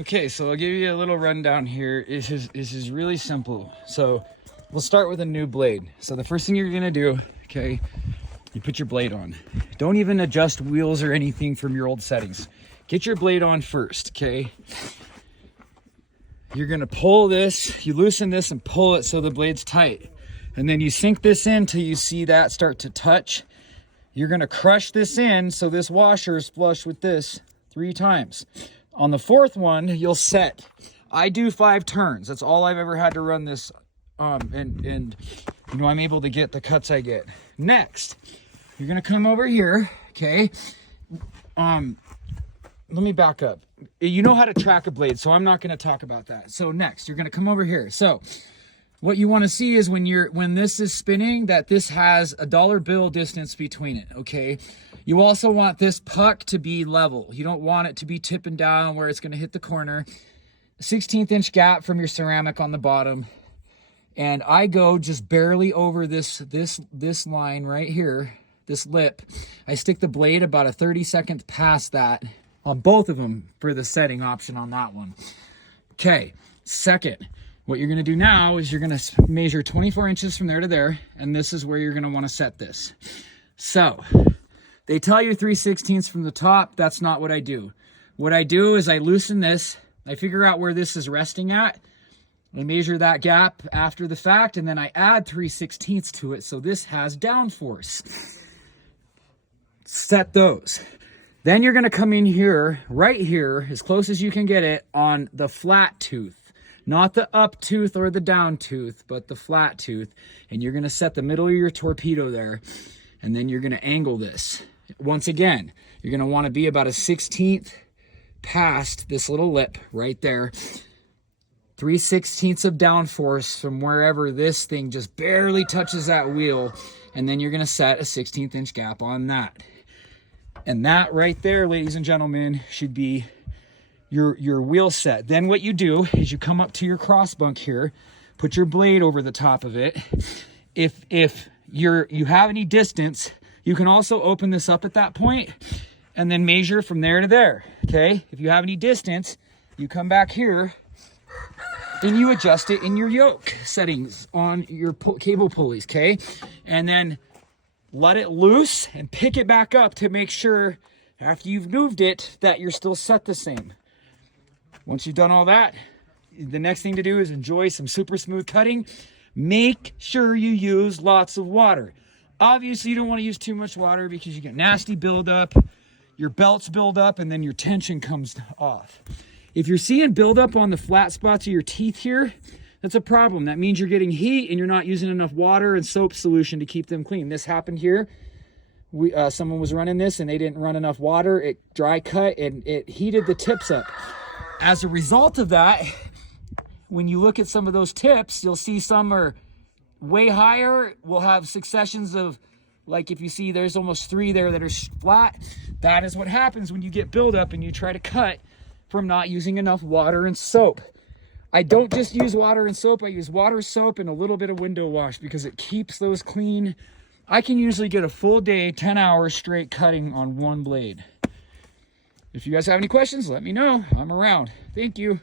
Okay, so I'll give you a little rundown here. This is really simple. So we'll start with a new blade. So the first thing you're gonna do, okay, you put your blade on. Don't even adjust wheels or anything from your old settings. Get your blade on first, okay? You're gonna pull this, you loosen this and pull it so the blade's tight. And then you sink this in till you see that start to touch. You're gonna crush this in so this washer is flush with this 3 times. On the 4th one, you'll set. I do 5 turns. That's all I've ever had to run this. And you know, I'm able to get the cuts I get. Next, you're gonna come over here, okay? Let me back up. You know how to track a blade, so I'm not gonna talk about that. So next, you're gonna come over here. So what you want to see is when this is spinning, that this has a dollar bill distance between it, okay? You also want this puck to be level. You don't want it to be tipping down where it's going to hit the corner. A 16th inch gap from your ceramic on the bottom. And I go just barely over this line right here, this lip. I stick the blade about a 32nd past that on both of them for the setting option on that one. Okay, second. What you're gonna do now is you're gonna measure 24 inches from there to there, and this is where you're gonna wanna set this. So, they tell you 3/16 from the top. That's not what I do. What I do is I loosen this, I figure out where this is resting at, I measure that gap after the fact, and then I add 3/16 to it so this has downforce. Set those. Then you're gonna come in here, right here, as close as you can get it, on the flat tooth. Not the up tooth or the down tooth, but the flat tooth. And you're gonna set the middle of your torpedo there, and then you're gonna angle this. Once again, you're gonna wanna be about a 16th past this little lip right there. 3/16 of downforce from wherever this thing just barely touches that wheel, and then you're gonna set a 16th inch gap on that. And that right there, ladies and gentlemen, should be your wheel set. Then what you do is you come up to your cross bunk here, put your blade over the top of it. If you have any distance, you can also open this up at that point and then measure from there to there, okay? If you have any distance, you come back here and you adjust it in your yoke settings on your cable pulleys, okay? And then let it loose and pick it back up to make sure after you've moved it that you're still set the same. Once you've done all that, the next thing to do is enjoy some super smooth cutting. Make sure you use lots of water. Obviously, you don't want to use too much water because you get nasty buildup, your belts build up, and then your tension comes off. If you're seeing buildup on the flat spots of your teeth here, that's a problem. That means you're getting heat and you're not using enough water and soap solution to keep them clean. This happened here. Someone was running this and they didn't run enough water. It dry cut and it heated the tips up. As a result of that, when you look at some of those tips, you'll see some are way higher. We'll have successions of, like if you see there's almost 3 there that are flat. That is what happens when you get buildup and you try to cut from not using enough water and soap. I don't just use water and soap. I use water, soap, and a little bit of window wash because it keeps those clean. I can usually get a full day, 10 hours straight cutting on one blade. If you guys have any questions, let me know. I'm around. Thank you.